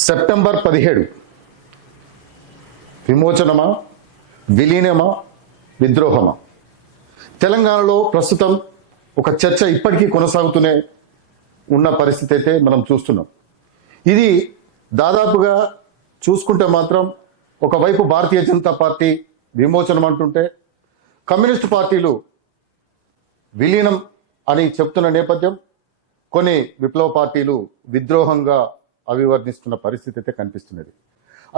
September 17 విమోచనమా, విలీనమా, విద్రోహమా? తెలంగాణలో ప్రస్తుతం ఒక చర్చ ఇప్పటికీ కొనసాగుతూనే ఉన్న పరిస్థితి అయితే మనం చూస్తున్నాం. ఇది దాదాపుగా చూసుకుంటే మాత్రం ఒకవైపు భారతీయ జనతా పార్టీ విమోచనం అంటుంటే, కమ్యూనిస్టు పార్టీలు విలీనం అని చెప్తున్న నేపథ్యం, కొన్ని విప్లవ పార్టీలు విద్రోహంగా అభివర్ణిస్తున్న పరిస్థితి అయితే కనిపిస్తున్నది.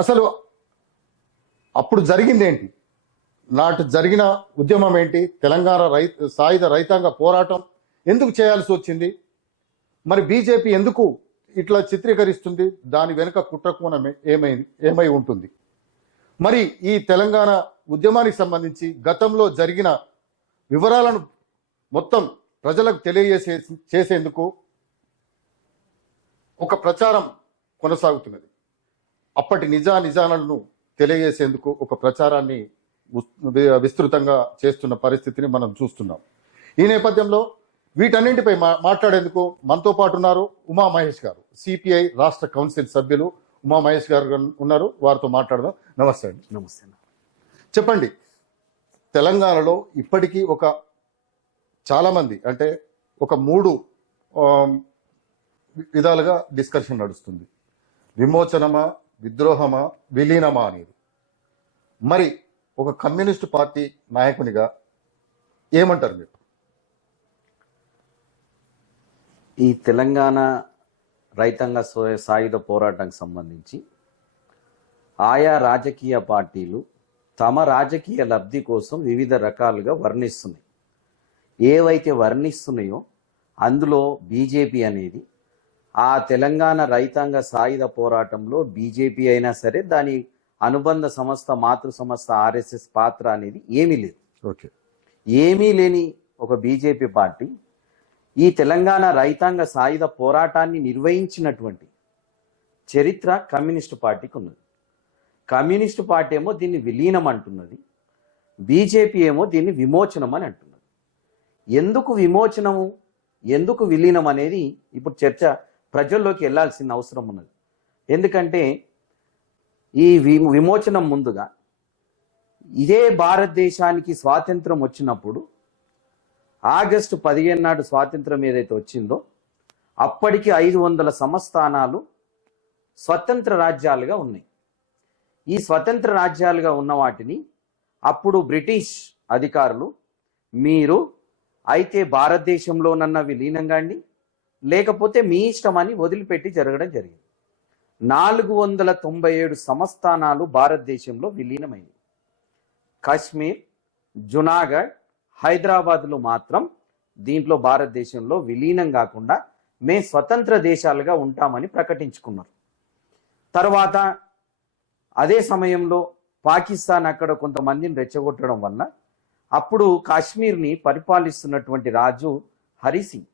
అసలు అప్పుడు జరిగిందేంటి? నాటి జరిగిన ఉద్యమం ఏంటి? తెలంగాణ సాయుధ రైతాంగ పోరాటం ఎందుకు చేయాల్సి వచ్చింది? మరి బీజేపీ ఎందుకు ఇట్లా చిత్రీకరిస్తుంది? దాని వెనుక కుట్రకోణం ఏమై ఉంటుంది? మరి ఈ తెలంగాణ ఉద్యమానికి సంబంధించి గతంలో జరిగిన వివరాలను మొత్తం ప్రజలకు చేసేందుకు ఒక ప్రచారం కొనసాగుతున్నది. అప్పటి నిజాలను తెలియజేసేందుకు ఒక ప్రచారాన్ని విస్తృతంగా చేస్తున్న పరిస్థితిని మనం చూస్తున్నాం. ఈ నేపథ్యంలో వీటన్నింటిపై మాట్లాడేందుకు మనతో పాటు ఉన్నారు ఉమా మహేష్ గారు, సిపిఐ రాష్ట్ర కౌన్సిల్ సభ్యులు ఉమా మహేష్ గారు ఉన్నారు. వారితో మాట్లాడదాం. నమస్తే అండి. నమస్తే. చెప్పండి, తెలంగాణలో ఇప్పటికీ చాలా మంది, అంటే ఒక 3 విధాలుగా డిస్కషన్ నడుస్తుంది. విమోచనమా, విద్రోహమా, విలీనమా అనేది. మరి ఒక కమ్యూనిస్టు పార్టీ నాయకునిగా ఏమంటారు మీరు? ఈ తెలంగాణ రైతాంగ సాయుధ పోరాటానికి సంబంధించి ఆయా రాజకీయ పార్టీలు తమ రాజకీయ లబ్ధి కోసం వివిధ రకాలుగా వర్ణిస్తున్నాయి. ఏవైతే వర్ణిస్తున్నాయో అందులో బీజేపీ అనేది ఆ తెలంగాణ రైతాంగ సాయుధ పోరాటంలో బీజేపీ అయినా సరే, దాని అనుబంధ సంస్థ మాతృ సంస్థ ఆర్ఎస్ఎస్ పాత్ర అనేది ఏమీ లేదు. ఓకే. ఏమీ లేని ఒక బీజేపీ పార్టీ ఈ తెలంగాణ రైతాంగ సాయుధ పోరాటాన్ని నిర్వహించినటువంటి చరిత్ర కమ్యూనిస్టు పార్టీకి ఉన్నది. కమ్యూనిస్టు పార్టీ ఏమో దీన్ని విలీనం అంటున్నది, బీజేపీ ఏమో దీన్ని విమోచనం అని అంటున్నది. ఎందుకు విమోచనము, ఎందుకు విలీనం అనేది ఇప్పుడు చర్చ ప్రజల్లోకి వెళ్లాల్సిన అవసరం ఉన్నది. ఎందుకంటే ఈ విమోచనం ముందుగా ఇదే భారతదేశానికి స్వాతంత్రం వచ్చినప్పుడు ఆగస్టు 15 నాడు స్వాతంత్రం ఏదైతే వచ్చిందో అప్పటికి 500 సంస్థానాలు స్వతంత్ర రాజ్యాలుగా ఉన్నాయి. ఈ స్వతంత్ర రాజ్యాలుగా ఉన్న వాటిని అప్పుడు బ్రిటిష్ అధికారులు, మీరు అయితే భారతదేశంలోనన్నా విలీనంగా అండి, లేకపోతే మీ ఇష్టం అని వదిలిపెట్టి జరగడం జరిగింది. 497 సంస్థానాలు భారతదేశంలో విలీనమైంది. కాశ్మీర్, జునాగఢ్, హైదరాబాద్లు మాత్రం దీంట్లో భారతదేశంలో విలీనం కాకుండా మే స్వతంత్ర దేశాలుగా ఉంటామని ప్రకటించుకున్నారు. తర్వాత అదే సమయంలో పాకిస్తాన్ అక్కడ కొంతమందిని రెచ్చగొట్టడం వల్ల అప్పుడు కాశ్మీర్ని పరిపాలిస్తున్నటువంటి రాజు హరిసింగ్,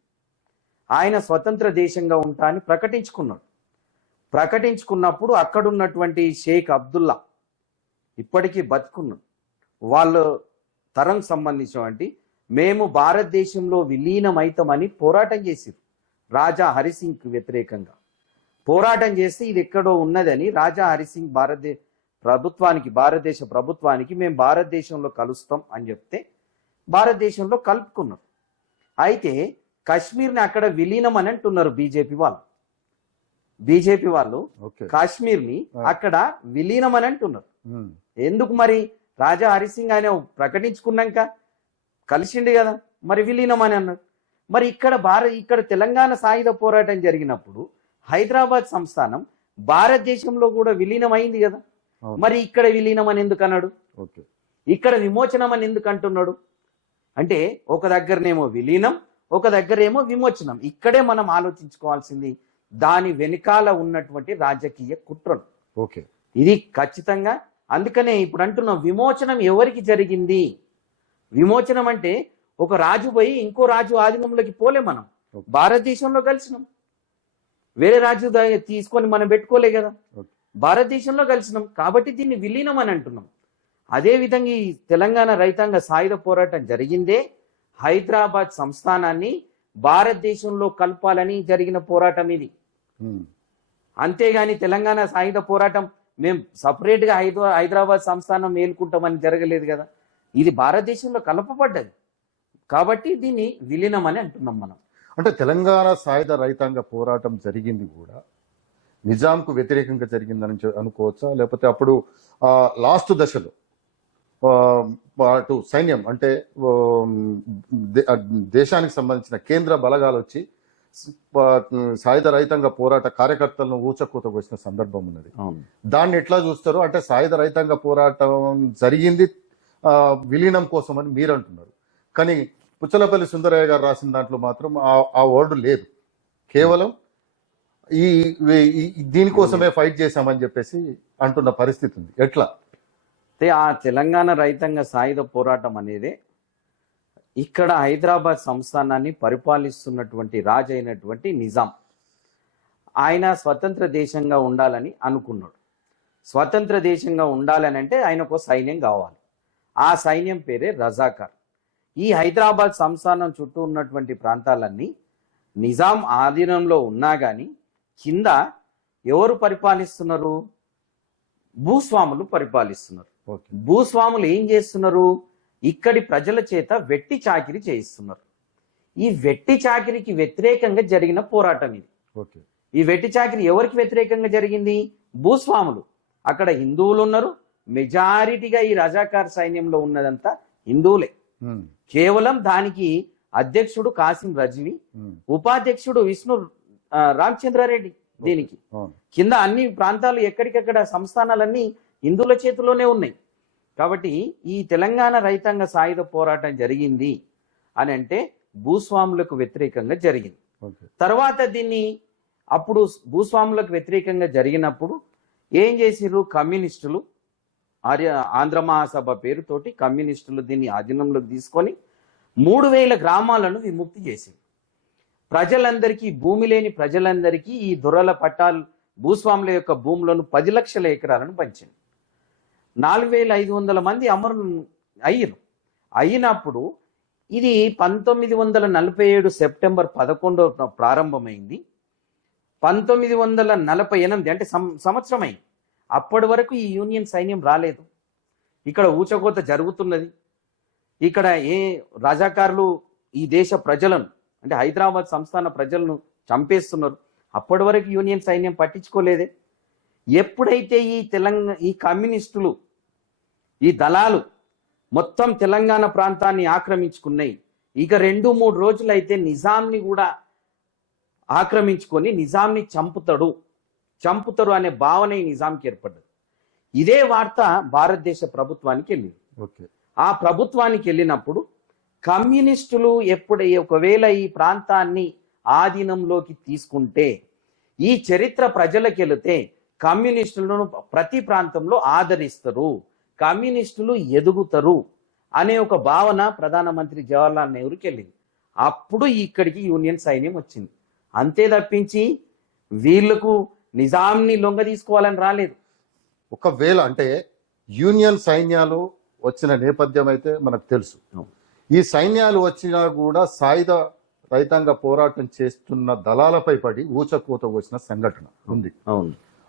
ఆయన స్వతంత్ర దేశంగా ఉంటా అని ప్రకటించుకున్నాడు. ప్రకటించుకున్నప్పుడు అక్కడున్నటువంటి షేక్ అబ్దుల్లా ఇప్పటికీ బతుకున్నాడు. వాళ్ళు తరం సంబంధించినటువంటి మేము భారతదేశంలో విలీనమైతామని పోరాటం చేశారు. రాజా హరిసింగ్కి వ్యతిరేకంగా పోరాటం చేస్తే ఇది ఎక్కడో ఉన్నదని రాజా హరిసింగ్ భారతదేశ ప్రభుత్వానికి మేము భారతదేశంలో కలుస్తాం అని చెప్తే భారతదేశంలో కలుపుకున్నారు. అయితే కాశ్మీర్ని అక్కడ విలీనం అని అంటున్నారు బీజేపీ వాళ్ళు. కాశ్మీర్ని అక్కడ విలీనం అని అంటున్నారు. ఎందుకు మరి? రాజా హరిసింగ్ ఆయన ప్రకటించుకున్నాక కలిసిండి కదా, మరి విలీనం అని అన్నారు. మరి ఇక్కడ తెలంగాణ సాయుధ పోరాటం జరిగినప్పుడు హైదరాబాద్ సంస్థానం భారతదేశంలో కూడా విలీనం అయింది కదా, మరి ఇక్కడ విలీనం అని ఎందుకు అన్నాడు? ఇక్కడ విమోచనం అని ఎందుకు అంటున్నాడు? అంటే ఒక దగ్గరనేమో విలీనం, ఒక దగ్గరేమో విమోచనం. ఇక్కడే మనం ఆలోచించుకోవాల్సింది దాని వెనుకాల ఉన్నటువంటి రాజకీయ కుట్రలు. ఓకే, ఇది ఖచ్చితంగా. అందుకనే ఇప్పుడు అంటున్నాం, విమోచనం ఎవరికి జరిగింది? విమోచనం అంటే ఒక రాజు పోయి ఇంకో రాజు ఆధీనంలోకి పోలే, మనం భారతదేశంలో కలిసినాం. వేరే రాజు తీసుకొని మనం పెట్టుకోలే కదా, భారతదేశంలో కలిసినాం. కాబట్టి దీన్ని విలీనం అని అంటున్నాం. అదేవిధంగా ఈ తెలంగాణ రైతాంగ సాయుధ పోరాటం జరిగిందే హైదరాబాద్ సంస్థానాన్ని భారతదేశంలో కలపాలని జరిగిన పోరాటం ఇది. అంతేగాని తెలంగాణ సాయుధ పోరాటం మేము సపరేట్గా హైదరాబాద్ సంస్థానం మేల్కుంటామని జరగలేదు కదా. ఇది భారతదేశంలో కలపబడ్డది కాబట్టి దీన్ని విలీనం అని అంటున్నాం మనం. అంటే తెలంగాణ సాయుధ రైతాంగ పోరాటం జరిగింది కూడా నిజాంకు వ్యతిరేకంగా జరిగిందని అనుకోవచ్చా, లేకపోతే అప్పుడు లాస్ట్ దశలో అటు సైన్యం అంటే దేశానికి సంబంధించిన కేంద్ర బలగాలు వచ్చి సాయుధ రైతాంగ పోరాట కార్యకర్తలను ఊచకూత వచ్చిన సందర్భం ఉన్నది. దాన్ని ఎట్లా చూస్తారు? అంటే సాయుధ రైతాంగ పోరాటం జరిగింది విలీనం కోసం అని మీరు అంటున్నారు, కానీ పుచ్చలపల్లి సుందరయ్య గారు రాసిన దాంట్లో మాత్రం ఆ వర్డ్ లేదు. కేవలం ఈ దీనికోసమే ఫైట్ చేశామని చెప్పేసి అంటున్న పరిస్థితి ఉంది. ఎట్లా? ఆ తెలంగాణ రైతాంగ సాయుధ పోరాటం అనేది ఇక్కడ హైదరాబాద్ సంస్థానాన్ని పరిపాలిస్తున్నటువంటి రాజు అయినటువంటి నిజాం, ఆయన స్వతంత్ర దేశంగా ఉండాలని అనుకున్నాడు. స్వతంత్ర దేశంగా ఉండాలని అంటే ఆయనకు సైన్యం కావాలి. ఆ సైన్యం పేరే రజాకార్. ఈ హైదరాబాద్ సంస్థానం చుట్టూ ఉన్నటువంటి ప్రాంతాలన్నీ నిజాం ఆధీనంలో ఉన్నా కానీ కింద ఎవరు పరిపాలిస్తున్నారు? భూస్వాములు పరిపాలిస్తున్నారు. భూస్వాములు ఏం చేస్తున్నారు? ఇక్కడి ప్రజల చేత వెట్టి చాకిరి చేయిస్తున్నారు. ఈ వెట్టి చాకిరికి వ్యతిరేకంగా జరిగిన పోరాటం ఇది. ఈ వెట్టి చాకిరి ఎవరికి వ్యతిరేకంగా జరిగింది? భూస్వాములు. అక్కడ హిందువులు ఉన్నారు. మెజారిటీగా ఈ రజాకార్ సైన్యంలో ఉన్నదంతా హిందువులే. కేవలం దానికి అధ్యక్షుడు కాసిం రజ్వీ, ఉపాధ్యక్షుడు విష్ణు రామచంద్రారెడ్డి. దీనికి కింద అన్ని ప్రాంతాలు ఎక్కడికెక్కడ సంస్థానాలన్నీ హిందువుల చేతిలోనే ఉన్నాయి. కాబట్టి ఈ తెలంగాణ రైతాంగ సాయుధ పోరాటం జరిగింది అని అంటే భూస్వాములకు వ్యతిరేకంగా జరిగింది. తర్వాత దీన్ని అప్పుడు భూస్వాములకు వ్యతిరేకంగా జరిగినప్పుడు ఏం చేసిర్రు? కమ్యూనిస్టులు, ఆంధ్ర మహాసభ పేరుతోటి కమ్యూనిస్టులు దీన్ని ఆధీనంలోకి తీసుకొని 3000 గ్రామాలను విముక్తి చేసింది. ప్రజలందరికీ, భూమి లేని ప్రజలందరికీ ఈ దొరల పట్టాలు, భూస్వాముల యొక్క భూములను 10 లక్షల ఎకరాలను పంచింది. 4500 మంది అమరులు అయ్యారు. అయినప్పుడు ఇది 1947 సెప్టెంబర్ 11న ప్రారంభమైంది. 1948 అంటే సంవత్సరం అయింది. అప్పటి వరకు ఈ యూనియన్ సైన్యం రాలేదు. ఇక్కడ ఊచకోత జరుగుతున్నది. ఇక్కడ రజాకారులు ఈ దేశ ప్రజలను అంటే హైదరాబాద్ సంస్థాన ప్రజలను చంపేస్తున్నారు. అప్పటి వరకు యూనియన్ సైన్యం పట్టించుకోలేదే. ఎప్పుడైతే ఈ కమ్యూనిస్టులు, ఈ దళాలు మొత్తం తెలంగాణ ప్రాంతాన్ని ఆక్రమించుకున్నాయి, ఇక 2-3 రోజులైతే నిజాంని కూడా ఆక్రమించుకొని నిజాంని చంపుతారు అనే భావన ఈ నిజాంకి ఏర్పడ్డది. ఇదే వార్త భారతదేశ ప్రభుత్వానికి వెళ్ళింది. ఆ ప్రభుత్వానికి వెళ్ళినప్పుడు కమ్యూనిస్టులు ఒకవేళ ఈ ప్రాంతాన్ని ఆధీనంలోకి తీసుకుంటే, ఈ చరిత్ర ప్రజలకు వెళితే కమ్యూనిస్టులను ప్రతి ప్రాంతంలో ఆదరిస్తారు, కమ్యూనిస్టులు ఎదుగుతారు అనే ఒక భావన ప్రధానమంత్రి జవహర్లాల్ నెహ్రూకి వెళ్ళింది. అప్పుడు ఇక్కడికి యూనియన్ సైన్యం వచ్చింది. అంతే తప్పించి వీళ్లకు నిజాంని లొంగ తీసుకోవాలని రాలేదు. ఒకవేళ అంటే యూనియన్ సైన్యాలు వచ్చిన నేపథ్యం అయితే మనకు తెలుసు. ఈ సైన్యాలు వచ్చినా కూడా సాయుధ రైతాంగ పోరాటం చేస్తున్న దళాలపై పడి ఊచకూత వచ్చిన సంఘటన ఉంది.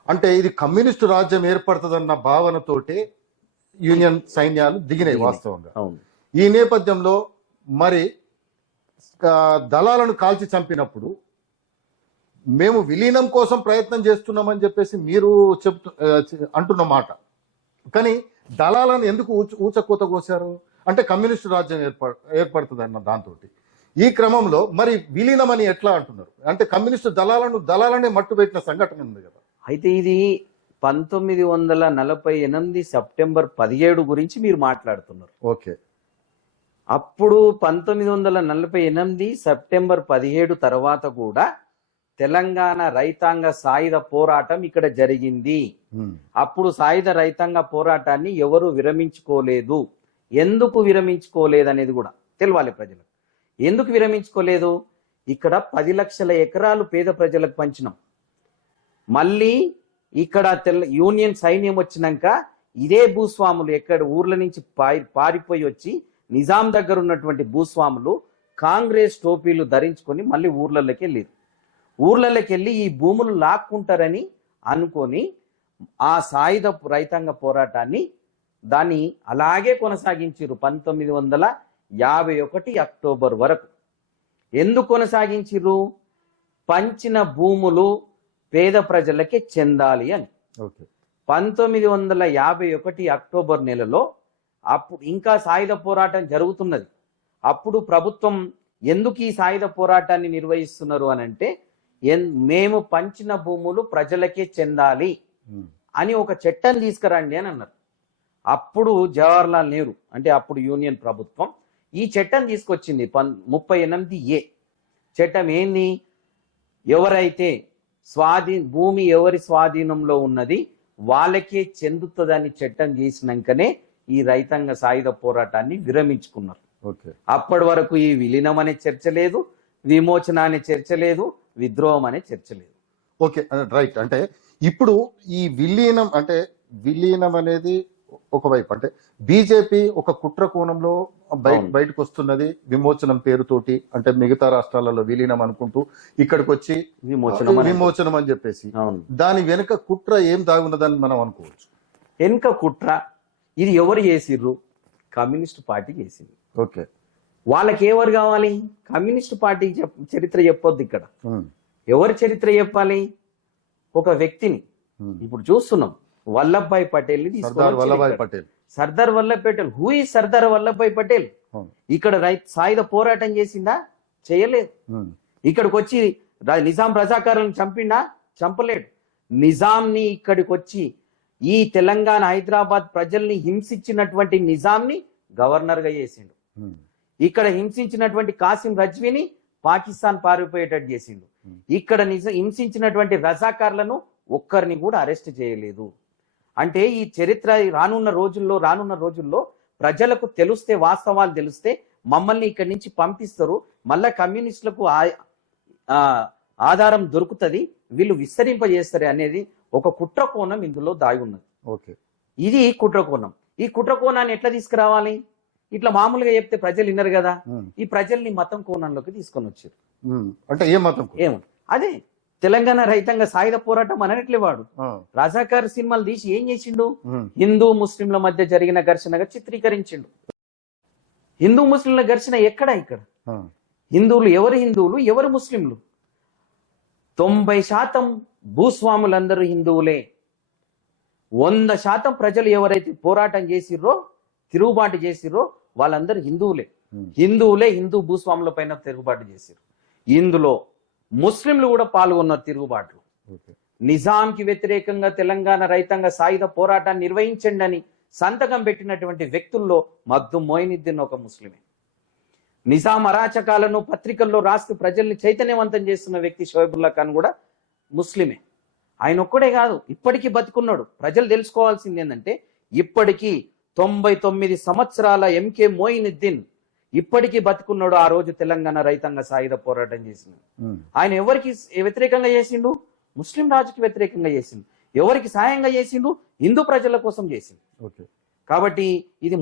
అంటే ఇది కమ్యూనిస్టు రాజ్యం ఏర్పడుతుందన్న భావనతోటే యూనియన్ సైన్యాలు దిగినాయి వాస్తవంగా. ఈ నేపథ్యంలో మరి దళాలను కాల్చి చంపినప్పుడు మేము విలీనం కోసం ప్రయత్నం చేస్తున్నామని చెప్పేసి మీరు అంటున్న మాట, కానీ దళాలను ఎందుకు ఊచకూత కోసారు? అంటే కమ్యూనిస్టు రాజ్యం ఏర్పడుతుంది అన్న దాంతో ఈ క్రమంలో మరి విలీనం అని ఎట్లా అంటున్నారు? అంటే కమ్యూనిస్టు దళాలనే మట్టు పెట్టిన సంఘటన ఉంది కదా. అయితే ఇది 1948 సెప్టెంబర్ 17 గురించి మీరు మాట్లాడుతున్నారు. ఓకే. అప్పుడు 1948 సెప్టెంబర్ 17 తర్వాత కూడా తెలంగాణ రైతాంగ సాయుధ పోరాటం ఇక్కడ జరిగింది. అప్పుడు సాయుధ రైతాంగ పోరాటాన్ని ఎవరు విరమించుకోలేదు. ఎందుకు విరమించుకోలేదు అనేది కూడా తెలవాలి ప్రజలకు. ఎందుకు విరమించుకోలేదు? ఇక్కడ 10 లక్షల ఎకరాలు పేద ప్రజలకు పంచినాం. మళ్ళీ ఇక్కడ యూనియన్ సైన్యం వచ్చినాక ఇదే భూస్వాములు ఎక్కడ ఊర్ల నుంచి పారిపోయి వచ్చి నిజాం దగ్గర ఉన్నటువంటి భూస్వాములు కాంగ్రెస్ టోపీలు ధరించుకొని మళ్ళీ ఊర్లలోకి వెళ్ళారు. ఊర్లలోకి వెళ్ళి ఈ భూములు లాక్కుంటారని అనుకొని ఆ సాయుధ రైతాంగ పోరాటాన్ని దాన్ని అలాగే కొనసాగించారు 1951 అక్టోబర్ వరకు. ఎందుకు కొనసాగించిర్రు? పంచిన భూములు పేద ప్రజలకే చెందాలి అని. 1951 అక్టోబర్ నెలలో అప్పుడు ఇంకా సాయుధ పోరాటం జరుగుతున్నది. అప్పుడు ప్రభుత్వం ఎందుకు ఈ సాయుధ పోరాటాన్ని నిర్వహిస్తున్నారు అని అంటే, మేము పంచిన భూములు ప్రజలకే చెందాలి అని ఒక చట్టం తీసుకురండి అని అన్నారు. అప్పుడు జవహర్లాల్ నెహ్రూ అంటే అప్పుడు యూనియన్ ప్రభుత్వం ఈ చట్టం తీసుకొచ్చింది 38A. చట్టం ఏంది? ఎవరైతే భూమి ఎవరి స్వాధీనంలో ఉన్నది వాళ్ళకే చెందుతుందని చట్టం చేసినాకనే ఈ రైతాంగ సాయుధ పోరాటాన్ని విరమించుకున్నారు. అప్పటి వరకు ఈ విలీనం అనే చర్చ లేదు, విమోచన అనే చర్చ లేదు, విద్రోహం అనే చర్చ లేదు. Okay, right. అంటే ఇప్పుడు ఈ విలీనం అనేది ఒకవైపు, అంటే బీజేపీ ఒక కుట్ర కోణంలో బయటకు వస్తున్నది విమోచనం పేరుతోటి. అంటే మిగతా రాష్ట్రాలలో విలీనం అనుకుంటూ ఇక్కడికి వచ్చి విమోచనం అని చెప్పేసి, దాని వెనుక కుట్ర ఏం దాగున్నదని మనం అనుకోవచ్చు. వెనుక కుట్ర ఇది ఎవరు చేసిర్రు? కమ్యూనిస్ట్ పార్టీ చేసింది. ఓకే, వాళ్ళకి ఎవరు కావాలి? కమ్యూనిస్ట్ పార్టీ చరిత్ర చెప్పొద్దు ఇక్కడ. ఎవరి చరిత్ర చెప్పాలి? ఒక వ్యక్తిని. ఇప్పుడు చూస్తున్నాం వల్లభాయ్ పటేల్ ని సర్దార్ వల్లభాయ్ పటేల్. సర్దార్ వల్లభాయ్ పటేల్. Who is Sardar Vallabhbhai Patel? ఇక్కడ సాయుధ పోరాటం చేసిందా? చేయలేదు. ఇక్కడికి వచ్చి నిజాం రజాకారులను చంపిండా? చంపలేడు. నిజాంని ఇక్కడికి వచ్చి ఈ తెలంగాణ హైదరాబాద్ ప్రజల్ని హింసించినటువంటి నిజాంని గవర్నర్ గా చేసిండు. ఇక్కడ హింసించినటువంటి కాసిం రజ్వీని పాకిస్తాన్ పారిపోయేటట్టు చేసిండు. ఇక్కడ హింసించినటువంటి రజాకార్లను ఒక్కరిని కూడా అరెస్ట్ చేయలేదు. అంటే ఈ చరిత్ర రానున్న రోజుల్లో ప్రజలకు తెలిస్తే, వాస్తవాలు తెలిస్తే మమ్మల్ని ఇక్కడి నుంచి పంపిస్తారు, మళ్ళా కమ్యూనిస్టులకు ఆధారం దొరుకుతుంది, వీళ్ళు విస్తరింపజేస్తారు అనేది ఒక కుట్ర కోణం ఇందులో దాగి ఉన్నది. ఓకే, ఇది కుట్ర కోణం. ఈ కుట్ర కోణాన్ని ఎట్లా తీసుకురావాలి? ఇట్లా మామూలుగా చెప్తే ప్రజలు విన్నారు కదా, ఈ ప్రజల్ని మతం కోణంలోకి తీసుకొని వచ్చారు. అంటే ఏ మతం? అదే తెలంగాణ రైతాంగ సాయుధ పోరాటం అనట్లే వాడు. రజాకార్ సినిమాలు తీసి ఏం చేసిండు? హిందూ ముస్లింల మధ్య జరిగిన ఘర్షణగా చిత్రీకరించిండు. హిందూ ముస్లింల ఘర్షణ ఎక్కడ? ఇక్కడ హిందువులు ఎవరు ముస్లింలు? 90% భూస్వాములందరూ హిందువులే. 100% ప్రజలు ఎవరైతే పోరాటం చేసిర్రో, తిరుగుబాటు చేసిర్రో వాళ్ళందరూ హిందువులే. హిందూ భూస్వాముల పైన తిరుగుబాటు చేసిర్రు. ఇందులో ముస్లింలు కూడా పాల్గొన్నారు తిరుగుబాట్లు. నిజాంకి వ్యతిరేకంగా తెలంగాణ రైతాంగ సాయుధ పోరాటాన్ని నిర్వహించండి అని సంతకం పెట్టినటువంటి వ్యక్తుల్లో మగ్దు మొయినుద్దీన్ ఒక ముస్లిమే. నిజాం అరాచకాలను పత్రికల్లో రాస్తూ ప్రజల్ని చైతన్యవంతం చేస్తున్న వ్యక్తి షోయబుల్లా ఖాన్ కూడా ముస్లిమే. ఆయన ఒక్కడే కాదు, ఇప్పటికీ బతుకున్నాడు. ప్రజలు తెలుసుకోవాల్సింది ఏంటంటే, ఇప్పటికీ 99 సంవత్సరాల ఎంకే మొయినుద్దీన్ ఇప్పటికీ బతుకున్నాడు. ఆ రోజు తెలంగాణ రైతాంగ సాయుధ పోరాటం చేసిండు. ఆయన ఎవరికి వ్యతిరేకంగా చేసిండు? ముస్లిం రాజుకి వ్యతిరేకంగా చేసిండు. ఎవరికి సాయంగా చేసిండు? హిందూ ప్రజల కోసం చేసిండు. కాబట్టి ఇది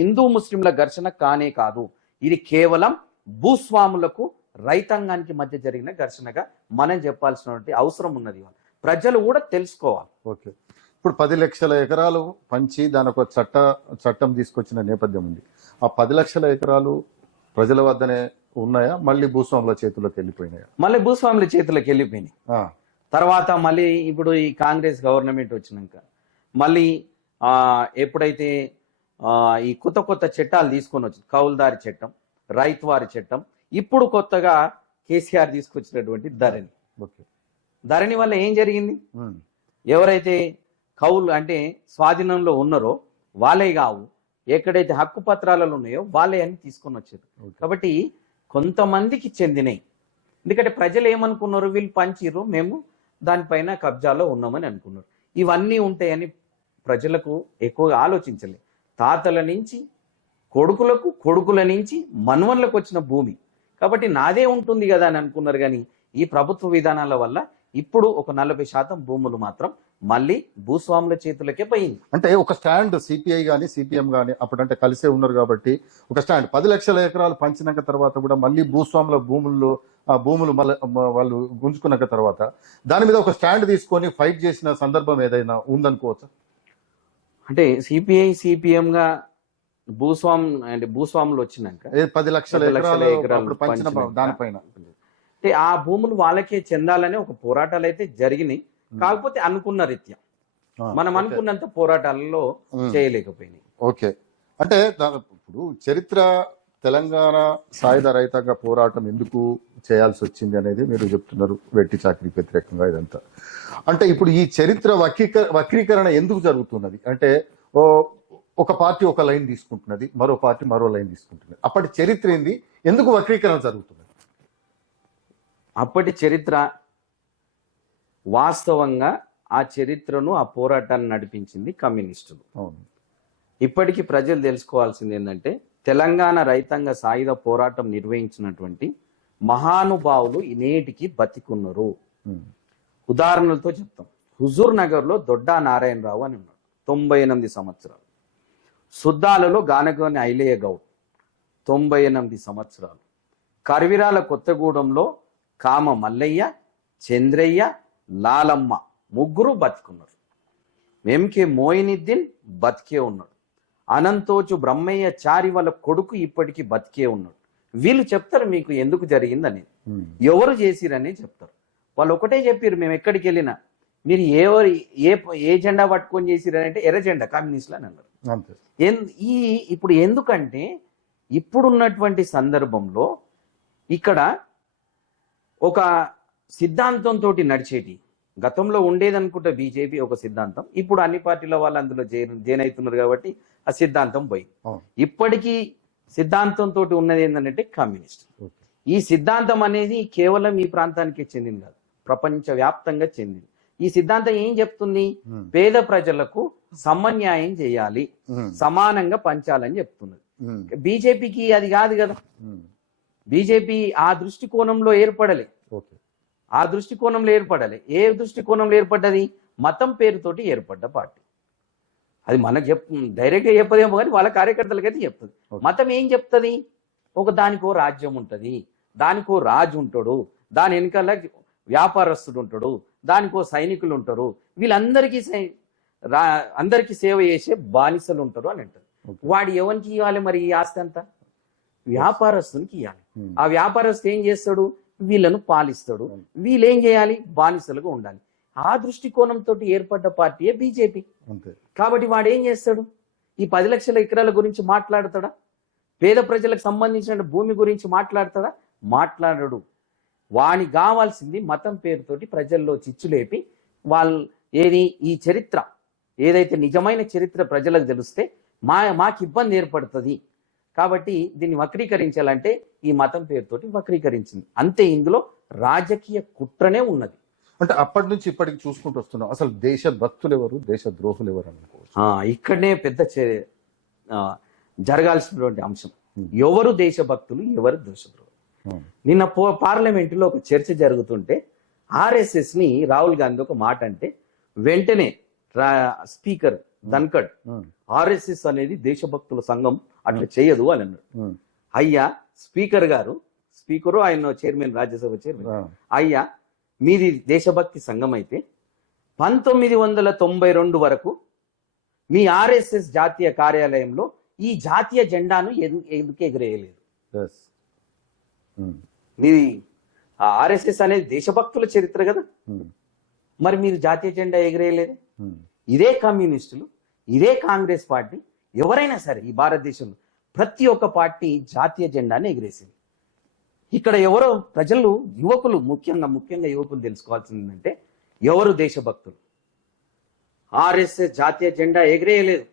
హిందూ ముస్లింల ఘర్షణ కానే కాదు, ఇది కేవలం భూస్వాములకు రైతాంగానికి మధ్య జరిగిన ఘర్షణగా మనం చెప్పాల్సినటువంటి అవసరం ఉన్నది. ప్రజలు కూడా తెలుసుకోవాలి. ఓకే, ఇప్పుడు 10 లక్షల ఎకరాలు పంచి దాని ఒక చట్టం తీసుకొచ్చిన నేపథ్యం ఉంది. ఆ 10 లక్షల ఎకరాలు ప్రజల వద్దనే ఉన్నాయా, మళ్ళీ భూస్వాముల చేతుల్లోకి వెళ్ళిపోయినాయా? మళ్ళీ భూస్వాముల చేతుల్లోకి వెళ్ళిపోయినాయి. తర్వాత మళ్ళీ ఇప్పుడు ఈ కాంగ్రెస్ గవర్నమెంట్ వచ్చినాక మళ్ళీ ఎప్పుడైతే ఈ కొత్త చట్టాలు తీసుకొని వచ్చింది, కౌలుదారి చట్టం, రైతువారి చట్టం, ఇప్పుడు కొత్తగా కేసీఆర్ తీసుకొచ్చినటువంటి ధరణి వల్ల ఏం జరిగింది? ఎవరైతే కౌలు అంటే స్వాధీనంలో ఉన్నారో వాళ్ళే కావు, ఎక్కడైతే హక్కు పత్రాలలో ఉన్నాయో వాళ్ళే అని తీసుకొని వచ్చారు. కాబట్టి కొంతమందికి చెందినవి. ఎందుకంటే ప్రజలు ఏమనుకున్నారు? వీళ్ళు పంచిర్రు, మేము దానిపైన కబ్జాలో ఉన్నామని అనుకున్నారు. ఇవన్నీ ఉంటాయని ప్రజలకు ఎక్కువగా ఆలోచించలేదు. తాతల నుంచి కొడుకుల నుంచి మన్వన్లకు వచ్చిన భూమి కాబట్టి నాదే ఉంటుంది కదా అని అనుకున్నారు. కానీ ఈ ప్రభుత్వ విధానాల వల్ల ఇప్పుడు ఒక 40% భూములు మాత్రం మళ్ళీ భూస్వాముల చేతులకే పోయింది. అంటే ఒక స్టాండ్ సిపిఐ కానీ సిపిఎం కానీ అప్పుడంటే కలిసే ఉన్నారు కాబట్టి ఒక స్టాండ్ 10 లక్షల ఎకరాలు పంచినాక తర్వాత కూడా మళ్ళీ భూస్వాముల భూముల్లో ఆ భూములు మళ్ళీ వాళ్ళు గుంజుకున్నాక తర్వాత దాని మీద ఒక స్టాండ్ తీసుకొని ఫైట్ చేసిన సందర్భం ఏదైనా ఉందనుకోవచ్చా? అంటే సిపిఐ సిపిఎం గా భూస్వాములు వచ్చినాక 10 లక్షల 10 లక్షల ఎకరాలు ఎకరాలు అప్పుడు పంచిన పంచినాక దానిపైన అంటే ఆ భూములు వాళ్ళకే చెందాలని ఒక పోరాటాలు అయితే జరిగినాయి. కాకపోతే అనుకున్న రీత్యా మనం అనుకున్నంత పోరాటాలలో చేయలేకపోయినాయి. ఓకే, అంటే ఇప్పుడు చరిత్ర తెలంగాణ సాయుధ రైతాంగ పోరాటం ఎందుకు చేయాల్సి వచ్చింది అనేది మీరు చెప్తున్నారు, వెట్టి చాకరీకి వ్యతిరేకంగా ఇదంతా. అంటే ఇప్పుడు ఈ చరిత్ర వక్రీకరణ ఎందుకు జరుగుతున్నది అంటే ఒక పార్టీ ఒక లైన్ తీసుకుంటున్నది, మరో పార్టీ మరో లైన్ తీసుకుంటున్నది. అప్పటి చరిత్ర ఏంది, ఎందుకు వక్రీకరణ జరుగుతున్నది? అప్పటి చరిత్ర వాస్తవంగా ఆ చరిత్రను ఆ పోరాటాన్ని నడిపించింది కమ్యూనిస్టులు. ఇప్పటికీ ప్రజలు తెలుసుకోవాల్సింది ఏంటంటే తెలంగాణ రైతాంగ సాయుధ పోరాటం నిర్వహించినటువంటి మహానుభావులు నేటికి బతికున్నారు. ఉదాహరణలతో చెప్తాం. హుజూర్ నగర్ లో దొడ్డా నారాయణరావు అని ఉన్నాడు, 98 సంవత్సరాలు. సుద్దాలలో గానగోని ఐలయ్య గౌడ్ 98 సంవత్సరాలు. కర్విరాల కొత్తగూడెంలో కామ మల్లయ్య, చంద్రయ్య, లాలమ్మ ముగ్గురు బతికున్నారు. ఎంకే మోయినుద్దీన్ బతికే ఉన్నాడు. అనంతోచు బ్రహ్మయ్య చారి వాళ్ళ కొడుకు ఇప్పటికీ బతికే ఉన్నాడు. వీళ్ళు చెప్తారు మీకు ఎందుకు జరిగిందని, ఎవరు చేసిరని చెప్తారు. వాళ్ళు ఒకటే చెప్పారు, మేము ఎక్కడికి వెళ్ళినా మీరు ఏ జెండా పట్టుకొని చేసిరని అంటే ఎర్ర జెండా కమ్యూనిస్టులు అని అన్నారు. ఇప్పుడు ఎందుకంటే ఇప్పుడున్నటువంటి సందర్భంలో ఇక్కడ ఒక సిద్ధాంతంతో నడిచేటి, గతంలో ఉండేదనుకుంటే బీజేపీ ఒక సిద్ధాంతం, ఇప్పుడు అన్ని పార్టీల వాళ్ళు అందులో జైన్ అవుతున్నారు కాబట్టి ఆ సిద్ధాంతం పోయింది. ఇప్పటికీ సిద్ధాంతంతో ఉన్నది ఏంటంటే కమ్యూనిస్ట్. ఈ సిద్ధాంతం అనేది కేవలం ఈ ప్రాంతానికి చెందింది కాదు, ప్రపంచ వ్యాప్తంగా చెందింది. ఈ సిద్ధాంతం ఏం చెప్తుంది? పేద ప్రజలకు సమన్యాయం చేయాలి, సమానంగా పంచాలని చెప్తున్నది. బీజేపీకి అది కాదు కదా. బీజేపీ ఆ దృష్టికోణంలో ఏర్పడలే. ఆ దృష్టికోణంలో ఏర్పడాలి. ఏ దృష్టికోణంలో ఏర్పడ్డది? మతం పేరుతోటి ఏర్పడ్డ పార్టీ. అది మనకు డైరెక్ట్గా చెప్పదేమో కానీ వాళ్ళ కార్యకర్తలకైతే చెప్తుంది. మతం ఏం చెప్తుంది? దానికో రాజ్యం ఉంటుంది, దానికో రాజు ఉంటాడు, దాని వెనకాల వ్యాపారస్తుడు ఉంటాడు, దానికో సైనికులు ఉంటారు, వీళ్ళందరికీ అందరికీ సేవ చేసే బానిసలు ఉంటారు అని అంటారు. వాడు ఎవరికి ఇవ్వాలి మరి ఈ ఆస్తి అంతా? వ్యాపారస్తునికి ఇవ్వాలి. ఆ వ్యాపారస్తు ఏం చేస్తాడు? వీళ్ళను పాలిస్తాడు. వీళ్ళు ఏం చేయాలి? బానిసలుగా ఉండాలి. ఆ దృష్టికోణంతో ఏర్పడ్డ పార్టీయే బీజేపీ. కాబట్టి వాడు ఏం చేస్తాడు? ఈ 10 లక్షల ఎకరాల గురించి మాట్లాడతాడా? పేద ప్రజలకు సంబంధించిన భూమి గురించి మాట్లాడతాడా? మాట్లాడడు. వానికి కావాల్సింది మతం పేరుతోటి ప్రజల్లో చిచ్చులేపి ఈ చరిత్ర ఏదైతే నిజమైన చరిత్ర ప్రజలకు తెలిస్తే మాకు ఇబ్బంది ఏర్పడుతుంది కాబట్టి దీన్ని వక్రీకరించాలంటే ఈ మతం పేరుతోటి వక్రీకరించింది అంతే. ఇందులో రాజకీయ కుట్రనే ఉన్నది. అంటే అప్పటి నుంచి ఇప్పటికి చూసుకుంటూ వస్తున్నాం. అసలు దేశభక్తులు ఎవరు, దేశ ద్రోహులు ఎవరు అనుకోవచ్చు. ఇక్కడనే పెద్ద జరగాల్సినటువంటి అంశం. ఎవరు దేశభక్తులు, ఎవరు దేశద్రోహులు. నిన్న పార్లమెంటులో ఒక చర్చ జరుగుతుంటే ఆర్ఎస్ఎస్ ని రాహుల్ గాంధీ ఒక మాట అంటే వెంటనే స్పీకర్ ధన్కడ్ ఆర్ఎస్ఎస్ అనేది దేశభక్తుల సంఘం అట్లా చేయదు అని అన్నాడు. అయ్యా స్పీకరు ఆయన చైర్మన్, రాజ్యసభ చైర్మన్, అయ్యా మీది దేశభక్తి సంఘం అయితే 1992 వరకు మీ ఆర్ఎస్ఎస్ జాతీయ కార్యాలయంలో ఈ జాతీయ జెండాను ఎందుకు ఎగిరేయలేదు? మీది ఆర్ఎస్ఎస్ అనేది దేశభక్తుల చరిత్ర కదా, మరి మీరు జాతీయ జెండా ఎగిరేయలేదు. ఇదే కమ్యూనిస్టులు, ఇదే కాంగ్రెస్ పార్టీ, ఎవరైనా సరే ఈ భారతదేశంలో ప్రతి ఒక్క పార్టీ జాతీయ జెండాని ఎగిరేసింది. ఇక్కడ ఎవరో ప్రజలు, యువకులు, ముఖ్యంగా యువకులు తెలుసుకోవాల్సింది ఏంటంటే ఎవరు దేశభక్తులు. ఆర్ఎస్ఎస్ జాతీయ జెండా ఎగిరేయలేదు.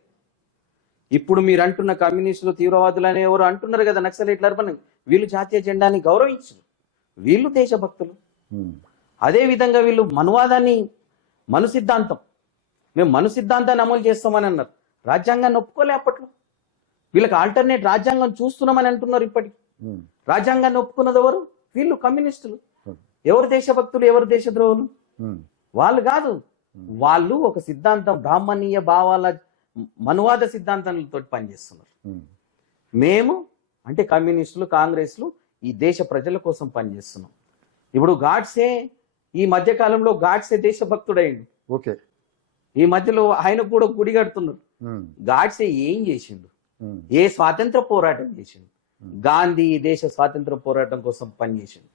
ఇప్పుడు మీరు అంటున్న కమ్యూనిస్టులు, తీవ్రవాదులు అని ఎవరు అంటున్నారు కదా, నక్సలైట్లు, అర్బన్, వీళ్ళు జాతీయ జెండాని గౌరవించరు, వీళ్ళు దేశభక్తులు. అదే విధంగా వీళ్ళు మను సిద్ధాంతం, మేము మను సిద్ధాంతాన్ని అమలు చేస్తామని అన్నారు. రాజ్యాంగాన్ని ఒప్పుకోలే అప్పట్లో. వీళ్ళకి ఆల్టర్నేట్ రాజ్యాంగం చూస్తున్నామని అంటున్నారు ఇప్పటికి. రాజ్యాంగాన్ని ఒప్పుకున్నది ఎవరు? వీళ్ళు కమ్యూనిస్టులు. ఎవరు దేశభక్తులు, ఎవరు దేశద్రోహులు? వాళ్ళు కాదు, వాళ్ళు ఒక సిద్ధాంతం బ్రాహ్మణీయ భావాల మనువాద సిద్ధాంతాలతో పనిచేస్తున్నారు. మేము అంటే కమ్యూనిస్టులు, కాంగ్రెస్లు ఈ దేశ ప్రజల కోసం పనిచేస్తున్నాం. ఇప్పుడు గాడ్సే ఈ మధ్య కాలంలో గాడ్సే దేశభక్తుడైండు. ఓకే, ఈ మధ్యలో ఆయన కూడా గుడి కడుతున్నారు. గాడ్సే ఏం చేసిండు? ఏ స్వాతంత్ర పోరాటం చేసిండు? గాంధీ ఈ దేశ స్వాతంత్ర పోరాటం కోసం పనిచేసిండు.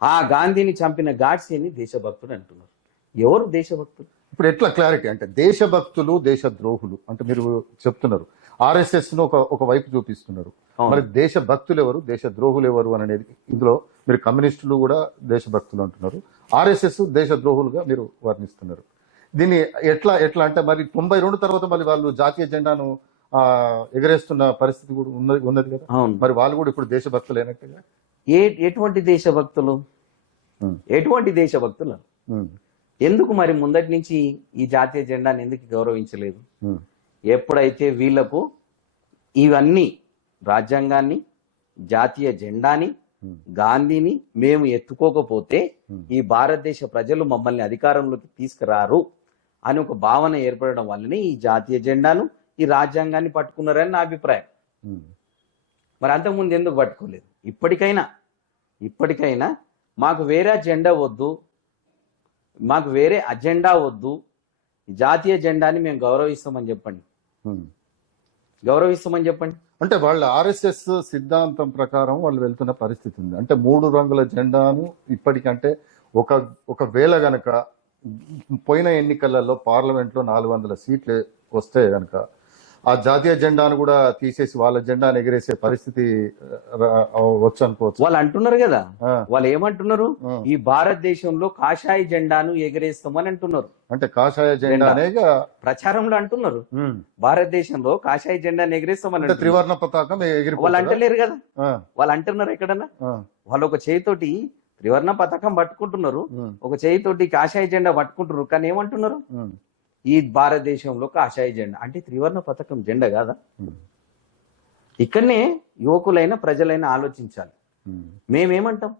ఆ గాంధీని చంపిన గాడ్సేని దేశభక్తుడు అంటున్నారు. ఎవరు దేశభక్తులు? ఇప్పుడు ఎట్లా క్లారిటీ అంటే దేశభక్తులు, దేశద్రోహులు అంటే మీరు చెప్తున్నారు. ఆర్ఎస్ఎస్ ను ఒక వైపు చూపిస్తున్నారు. మరి దేశభక్తులు ఎవరు, దేశద్రోహులు ఎవరు అని అనేది ఇందులో మీరు కమ్యూనిస్టులు కూడా దేశభక్తులు అంటున్నారు, ఆర్ఎస్ఎస్ దేశద్రోహులుగా మీరు వర్ణిస్తున్నారు. దీన్ని ఎట్లా ఎట్లా అంటే మరి 92 తర్వాత మళ్ళీ వాళ్ళు జాతీయ జెండాను ఎగరేస్తున్న పరిస్థితి కూడా ఉన్నది కదా. మరి వాళ్ళు కూడా ఇప్పుడు దేశభక్తులు అయినట్టుగా. ఎటువంటి దేశభక్తులు? ఎటువంటి దేశభక్తులు? ఎందుకు మరి ముందటి నుంచి ఈ జాతీయ జెండాని ఎందుకు గౌరవించలేదు? ఎప్పుడైతే వీళ్లకు ఇవన్నీ రాజ్యాంగాన్ని, జాతీయ జెండాని, గాంధీని మేము ఎత్తుకోకపోతే ఈ భారతదేశ ప్రజలు మమ్మల్ని అధికారంలోకి తీసుకురారు అని ఒక భావన ఏర్పడడం వల్లనే ఈ జాతీయ జెండాను, ఈ రాజ్యాంగాన్ని పట్టుకున్నారని నా అభిప్రాయం. మరి అంతకుముందు ఎందుకు పట్టుకోలేదు? ఇప్పటికైనా మాకు వేరే జెండా వద్దు, మాకు వేరే అజెండా వద్దు, జాతీయ జెండాని మేము గౌరవిస్తామని చెప్పండి. అంటే వాళ్ళ ఆర్ఎస్ఎస్ సిద్ధాంతం ప్రకారం వాళ్ళు వెళ్తున్న పరిస్థితి ఉంది. అంటే 3 రంగుల జెండాను ఇప్పటికంటే ఒకవేళ గనక పోయిన ఎన్నికలలో పార్లమెంట్లో 400 సీట్లు వస్తే గనక ఆ జాతీయ జెండాను కూడా తీసేసి వాళ్ళ జెండాను ఎగిరేసే పరిస్థితి వచ్చు అనుకోవచ్చు. వాళ్ళు అంటున్నారు కదా, వాళ్ళు ఏమంటున్నారు? ఈ భారతదేశంలో కాషాయ జెండాను ఎగిరేస్తామని అంటున్నారు. అంటే కాషాయ జెండానే ప్రచారంలో అంటున్నారు. భారతదేశంలో కాషాయ జెండాను ఎగిరేస్తామని, త్రివర్ణ పతాకం ఎగిరి వాళ్ళు అంటలేరు కదా. వాళ్ళు అంటున్నారు ఎక్కడన్నా? వాళ్ళు ఒక చేయితోటి త్రివర్ణ పతాకం పట్టుకుంటున్నారు, ఒక చేయితోటి కాషాయ జెండా పట్టుకుంటున్నారు. కానీ ఏమంటున్నారు? ఈ భారతదేశంలో కాషాయ జెండా అంటే త్రివర్ణ పతాకం జెండా కాదా? ఇక్కడనే యువకులైన ప్రజలైన ఆలోచించాలి. మేమేమంటాం?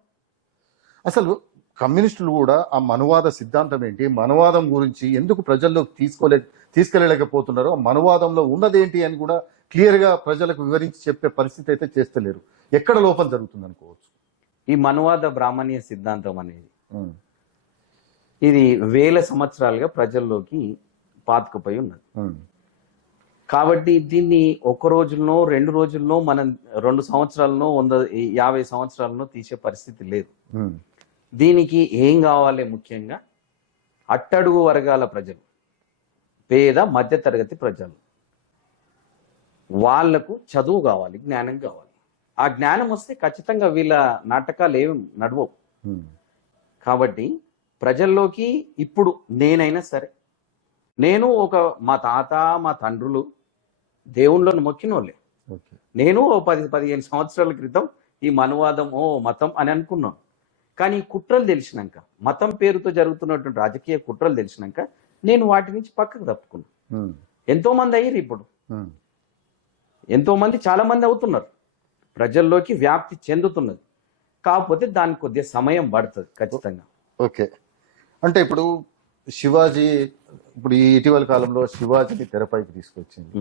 అసలు కమ్యూనిస్టులు కూడా ఆ మనువాద సిద్ధాంతం ఏంటి, మనువాదం గురించి ఎందుకు ప్రజల్లోకి తీసుకెళ్ళలేకపోతున్నారో, ఆ మనువాదంలో ఉన్నదేంటి అని కూడా క్లియర్ గా ప్రజలకు వివరించి చెప్పే పరిస్థితి అయితే చేస్తలేరు. ఎక్కడ లోపం జరుగుతుంది అనుకోవచ్చు? ఈ మనువాద బ్రాహ్మణీయ సిద్ధాంతం అనేది ఇది వేల సంవత్సరాలుగా ప్రజల్లోకి పాతుకుపోయి ఉన్నది. కాబట్టి దీన్ని 1 రోజుల్లో 2 రోజుల్లో మనం 2 సంవత్సరాలను 150 సంవత్సరాలను తీసే పరిస్థితి లేదు. దీనికి ఏం కావాలి? ముఖ్యంగా అట్టడుగు వర్గాల ప్రజలు, పేద మధ్యతరగతి ప్రజలు, వాళ్లకు చదువు కావాలి, జ్ఞానం కావాలి. ఆ జ్ఞానం వస్తే ఖచ్చితంగా వీళ్ళ నాటకాలు ఏమి నడవవు. కాబట్టి ప్రజల్లోకి ఇప్పుడు నేనైనా సరే, నేను మా తాత మా తండ్రులు దేవుళ్ళను మొక్కిన వాళ్ళే. నేను 10-15 సంవత్సరాల క్రితం ఈ మనువాదం మతం అని అనుకున్నాను. కానీ ఈ కుట్రలు తెలిసినాక, మతం పేరుతో జరుగుతున్నటువంటి రాజకీయ కుట్రలు తెలిసినాక నేను వాటి నుంచి పక్కకు తప్పుకున్నాను. ఎంతో మంది అయ్యారు, ఇప్పుడు ఎంతో మంది, చాలా మంది అవుతున్నారు, ప్రజల్లోకి వ్యాప్తి చెందుతున్నది. కాకపోతే దానికి కొద్దిగా సమయం పడుతుంది ఖచ్చితంగా. ఓకే, అంటే ఇప్పుడు శివాజీ, ఇప్పుడు ఈ ఇటీవల కాలంలో శివాజీని తెరపైకి తీసుకొచ్చింది.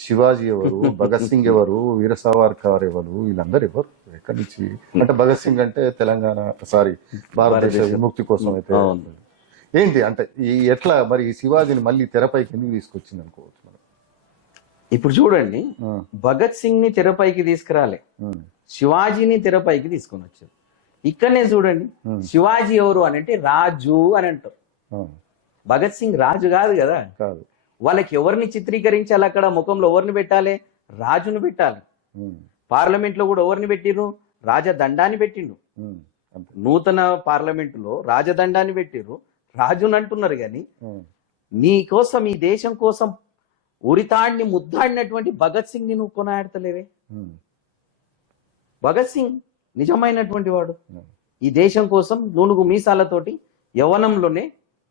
శివాజీ ఎవరు, భగత్ సింగ్ ఎవరు, వీర సావర్కర్ ఎవరు, వీళ్ళందరూ ఎవరు, ఎక్కడి నుంచి? అంటే భగత్ సింగ్ అంటే తెలంగాణ, భారతదేశ విముక్తి కోసం అయితే ఏంటి అంటే ఎట్లా మరి ఈ శివాజీని మళ్ళీ తెరపైకి ఎందుకు తీసుకొచ్చింది అనుకోవచ్చు మనం? ఇప్పుడు చూడండి, భగత్ సింగ్ ని తెరపైకి తీసుకురాలే, శివాజీని తెరపైకి తీసుకొని వచ్చారు. ఇక్కడనే చూడండి, శివాజీ ఎవరు అని అంటే రాజు అని అంటారు. భగత్ సింగ్ రాజు కాదు కదా. వాళ్ళకి ఎవరిని చిత్రీకరించాలి? అక్కడ ముఖంలో ఎవరిని పెట్టాలి? రాజును పెట్టాలి. పార్లమెంట్ లో కూడా ఎవరిని పెట్టిరు? రాజదండాన్ని పెట్టిండు. నూతన పార్లమెంటులో రాజదండాన్ని పెట్టిరు, రాజుని అంటున్నారు. కానీ నీ కోసం, ఈ దేశం కోసం ఉరితాడిని ముద్దాడినటువంటి భగత్ సింగ్ ని నువ్వు కొనాడతలేవే. భగత్ సింగ్ నిజమైనటువంటి వాడు. ఈ దేశం కోసం నూనుగు మీసాలతోటి యవ్వనంలోనే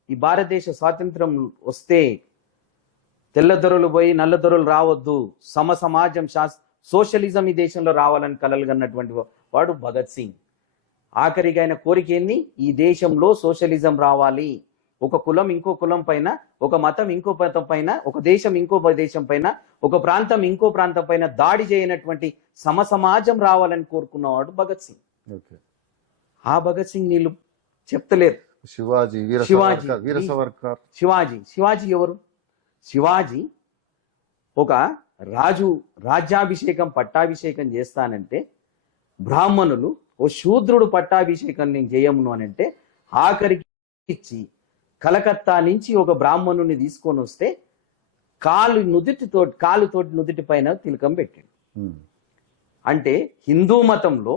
ఈ భారతదేశ స్వాతంత్రం వస్తే తెల్లదొరలు పోయి నల్లదొరలు రావద్దు, సమాజం, సోషలిజం ఈ దేశంలో రావాలని కలలు కన్నటువంటి వాడు భగత్ సింగ్. ఆఖరిగా ఆయన కోరిక ఏంది? ఈ దేశంలో సోషలిజం రావాలి. ఒక కులం ఇంకో కులం పైన, ఒక మతం ఇంకో మతం పైన, ఒక దేశం ఇంకో దేశం పైన, ఒక ప్రాంతం ఇంకో ప్రాంతం పైన దాడి చేయనటువంటి సమసమాజం రావాలని కోరుకున్నవాడు భగత్ సింగ్. ఓకే. ఆ భగత్ సింగ్ నీళ్ళు చెప్తలేరు. శివాజీ, వీర శివాజీ, సావర్కర్, వీర సావర్కర్. శివాజీ ఎవరు? శివాజీ ఒక రాజ్యాభిషేకం పట్టాభిషేకం చేస్తానంటే బ్రాహ్మణులు ఓ శూద్రుడు పట్టాభిషేకం నేను చేయమును అని అంటే ఆఖరికి ఇచ్చి కలకత్తా నుంచి ఒక బ్రాహ్మణుని తీసుకొని వస్తే కాలుతోటి నుదుటి పైన తిలకం పెట్టాడు. అంటే హిందూ మతంలో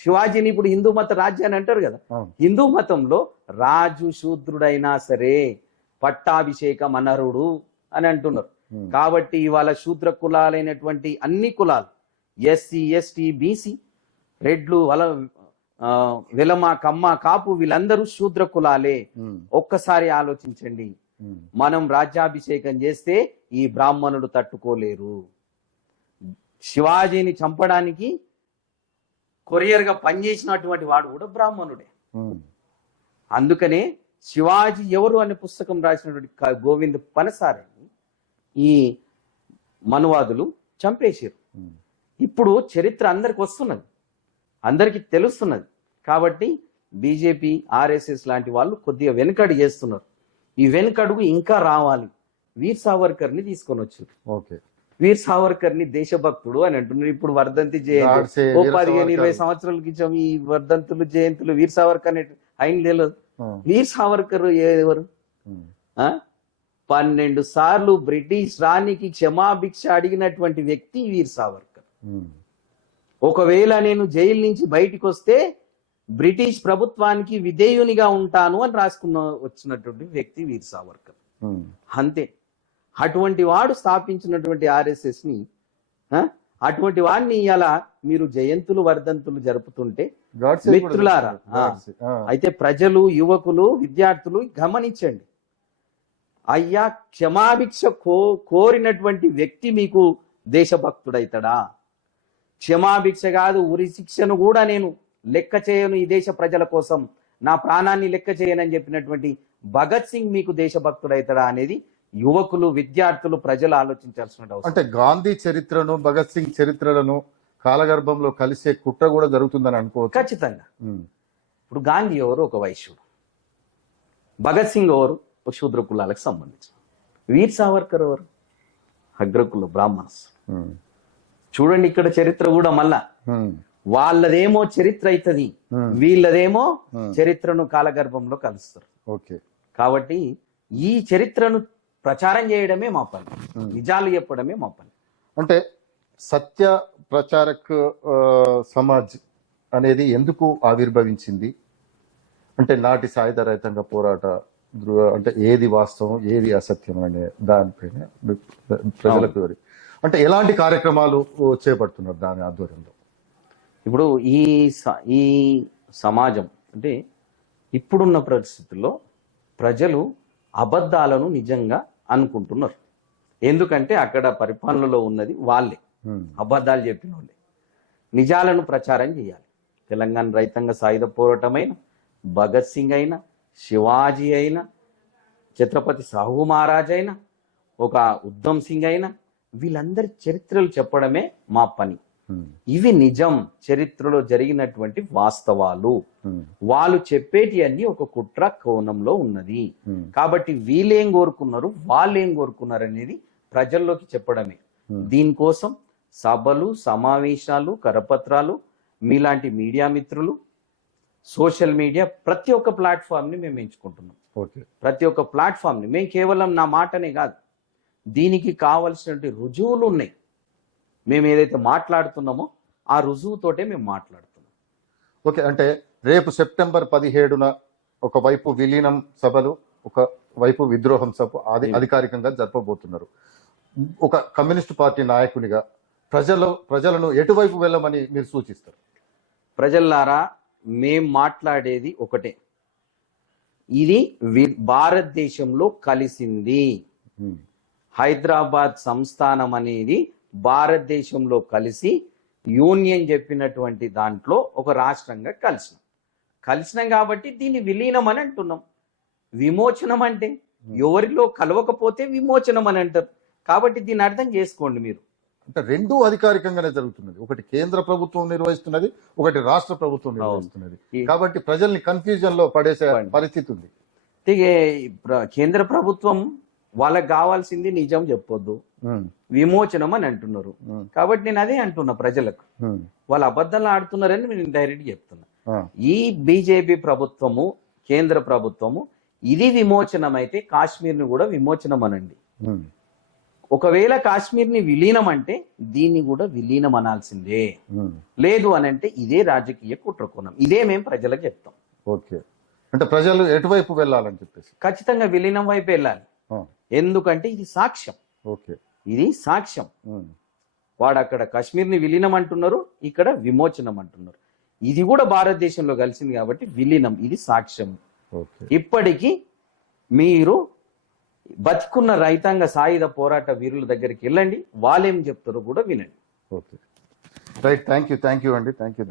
శివాజీని ఇప్పుడు హిందూ మత రాజ్యాన్ని అంటారు కదా, హిందూ మతంలో రాజు శూద్రుడైనా సరే పట్టాభిషేకం అనర్హుడు అని అంటున్నారు. కాబట్టి ఇవాళ శూద్ర కులాలైనటువంటి అన్ని కులాలు, ఎస్సీ, ఎస్టీ, బీసీ, రెడ్లు, వెలమ, కమ్మ, కాపు, వీళ్ళందరూ శూద్ర కులాలే. ఒక్కసారి ఆలోచించండి, మనం రాజ్యాభిషేకం చేస్తే ఈ బ్రాహ్మణుడు తట్టుకోలేరు. శివాజీని చంపడానికి కొరియర్ గా పనిచేసినటువంటి వాడు కూడా బ్రాహ్మణుడే. అందుకనే శివాజీ ఎవరు అనే పుస్తకం రాసినటువంటి గోవింద్ పనసారిని ఈ మనువాదులు చంపేశారు. ఇప్పుడు చరిత్ర అందరికి వస్తున్నది, అందరికి తెలుస్తున్నది. కాబట్టి బీజేపీ, ఆర్ఎస్ఎస్ లాంటి వాళ్ళు కొద్దిగా వెనుకడు చేస్తున్నారు. ఈ వెనుకడుగు ఇంకా రావాలి. వీర్ సావర్కర్ ని తీసుకొని వచ్చారు. ఓకే. వీర్ సావర్కర్ ని దేశభక్తుడు అని అంటున్నారు. ఇప్పుడు వర్ధంతి జయంతి 15-20 సంవత్సరాల క్రితం ఈ వర్ధంతులు, జయంతులు వీర్ సావర్కర్ ఆయన తెలియదు. వీర్ సావర్కర్ ఎవరు? 12 సార్లు బ్రిటిష్ రాణికి క్షమాభిక్ష అడిగినటువంటి వ్యక్తి వీర్ సావర్కర్. ఒకవేళ నేను జైలు నుంచి బయటికి వస్తే బ్రిటిష్ ప్రభుత్వానికి విధేయునిగా ఉంటాను అని వచ్చినటువంటి వ్యక్తి వీర్ సావర్కర్. అంతే. అటువంటి వాడు స్థాపించినటువంటి ఆర్ఎస్ఎస్ ని, అటువంటి వాడిని ఇలా మీరు జయంతులు, వర్ధంతులు జరుపుతుంటే మిత్రులారా, అయితే ప్రజలు, యువకులు, విద్యార్థులు గమనించండి. అయ్యా, క్షమాభిక్ష కోరినటువంటి వ్యక్తి మీకు దేశభక్తుడైతాడా? క్షమాభిక్ష కాదు, ఉరి శిక్షను కూడా నేను లెక్క చేయను ఈ దేశ ప్రజల కోసం, నా ప్రాణాన్ని లెక్క చేయనని చెప్పినటువంటి భగత్ సింగ్ మీకు దేశభక్తుడైతాడా అనేది యువకులు, విద్యార్థులు, ప్రజలు ఆలోచించాల్సిన అవసరం. అంటే గాంధీ చరిత్రను, భగత్ సింగ్ చరిత్రలను కాలగర్భంలో కలిసే కుట్ర కూడా జరుగుతుందని అనుకోవచ్చు. ఖచ్చితంగా. ఇప్పుడు గాంధీ ఎవరు? ఒక వైశ్యుడు. భగత్ సింగ్ ఎవరు? ఒక శూద్ర కులాలకు సంబంధించిన. వీర్ సావర్కర్ ఎవరు? అగ్రకుల బ్రాహ్మణస్. చూడండి ఇక్కడ చరిత్ర కూడా మళ్ళా వాళ్ళదేమో చరిత్ర అవుతుంది, వీళ్ళదేమో చరిత్రను కాలగర్భంలో కలుస్తారు. ఓకే. కాబట్టి ఈ చరిత్రను ప్రచారం చేయడమే మా పని, నిజాలు చెప్పడమే మా పని. అంటే సత్య ప్రచారక్ సమాజ్ అనేది ఎందుకు ఆవిర్భవించింది? అంటే నాటి సాయుధ రైతాంగ పోరాట అంటే ఏది వాస్తవం, ఏది అసత్యం అనే దానిపైన ప్రజలకు అంటే ఎలాంటి కార్యక్రమాలు చేపడుతున్నారు దాని ఆధ్వర్యంలో? ఇప్పుడు ఈ సమాజం అంటే ఇప్పుడున్న పరిస్థితుల్లో ప్రజలు అబద్ధాలను నిజంగా అనుకుంటున్నారు. ఎందుకంటే అక్కడ పరిపాలనలో ఉన్నది వాళ్ళే, అబద్ధాలు చెప్పిన వాళ్ళే. నిజాలను ప్రచారం చేయాలి. తెలంగాణ రైతాంగ సాయుధ పోరాటమైన, భగత్ సింగ్ అయినా, శివాజీ అయినా, ఛత్రపతి సాహు మహారాజ్ అయినా, ఒక ఉద్ధమ్ సింగ్ అయినా, వీళ్ళందరి చరిత్రలు చెప్పడమే మా పని. ఇవి నిజం, చరిత్రలో జరిగినటువంటి వాస్తవాలు. వాళ్ళు చెప్పేటి అన్ని ఒక కుట్ర కోణంలో ఉన్నది. కాబట్టి వీళ్ళేం కోరుకున్నారు, వాళ్ళేం కోరుకున్నారు అనేది ప్రజల్లోకి చెప్పడమే. దీనికోసం సభలు, సమావేశాలు, కరపత్రాలు, మీలాంటి మీడియా మిత్రులు, సోషల్ మీడియా, ప్రతి ఒక్క ప్లాట్ఫామ్ ని మేము ఎంచుకుంటున్నాం. ప్రతి ఒక్క ప్లాట్ఫామ్ ని మేము కేవలం నా మాటనే కాదు, దీనికి కావలసినటువంటి రుజువులు ఉన్నాయి. మేము ఏదైతే మాట్లాడుతున్నామో ఆ రుజువుతోటే మేము మాట్లాడుతున్నాం. ఓకే. అంటే రేపు సెప్టెంబర్ 17న ఒకవైపు విలీనం సభలు, ఒక వైపు విద్రోహం సభ అధికారికంగా జరపబోతున్నారు. ఒక కమ్యూనిస్ట్ పార్టీ నాయకునిగా ప్రజలను ఎటువైపు వెళ్ళమని మీరు సూచిస్తారు? ప్రజల్లారా, మేం మాట్లాడేది ఒకటే, ఇది భారతదేశంలో కలిసింది. హైదరాబాద్ సంస్థానం అనేది భారతదేశంలో కలిసి యూనియన్ చెప్పినటువంటి దాంట్లో ఒక రాష్ట్రంగా కలిసిన. కలిసినాం కాబట్టి దీన్ని విలీనం అని అంటున్నాం. విమోచనం అంటే ఎవరిలో కలవకపోతే విమోచనం అని అంటారు. కాబట్టి దీన్ని అర్థం చేసుకోండి మీరు. అంటే రెండూ అధికారికంగానే జరుగుతున్నది. ఒకటి కేంద్ర ప్రభుత్వం నిర్వహిస్తున్నది, ఒకటి రాష్ట్ర ప్రభుత్వం నిర్వహిస్తున్నది. కాబట్టి ప్రజల్ని కన్ఫ్యూజన్ లో పడేసే పరిస్థితి ఉంది. కేంద్ర ప్రభుత్వం వాళ్ళకి కావాల్సింది నిజం చెప్పొద్దు, విమోచనం అని అంటున్నారు. కాబట్టి నేను అదే అంటున్నా ప్రజలకు, వాళ్ళు అబద్ధాలు ఆడుతున్నారని నేను డైరెక్ట్ చెప్తున్నా. ఈ బీజేపీ ప్రభుత్వము, కేంద్ర ప్రభుత్వము ఇది విమోచనం అయితే కాశ్మీర్ని కూడా విమోచనం అనండి. ఒకవేళ కాశ్మీర్ని విలీనం అంటే దీన్ని కూడా విలీనం అనాల్సిందే. లేదు అనంటే ఇదే రాజకీయ కుట్రకోణం. ఇదే మేము ప్రజలకు చెప్తాం. ఓకే, అంటే ప్రజలు ఎటువైపు వెళ్ళాలని చెప్పేసి ఖచ్చితంగా విలీనం వైపు వెళ్ళాలి. ఎందుకంటే ఇది సాక్ష్యం. ఓకే, ఇది సాక్ష్యం. వాడు అక్కడ కాశ్మీర్ని విలీనం అంటున్నారు, ఇక్కడ విమోచనం అంటున్నారు. ఇది కూడా భారతదేశంలో కలిసింది కాబట్టి విలీనం, ఇది సాక్ష్యం. ఇప్పటికీ మీరు బతికున్న రైతాంగ సాయుధ పోరాట వీరుల దగ్గరికి వెళ్ళండి, వాళ్ళేం చెప్తారో కూడా వినండి. Okay, right. థ్యాంక్ యూ అండి. Thank you.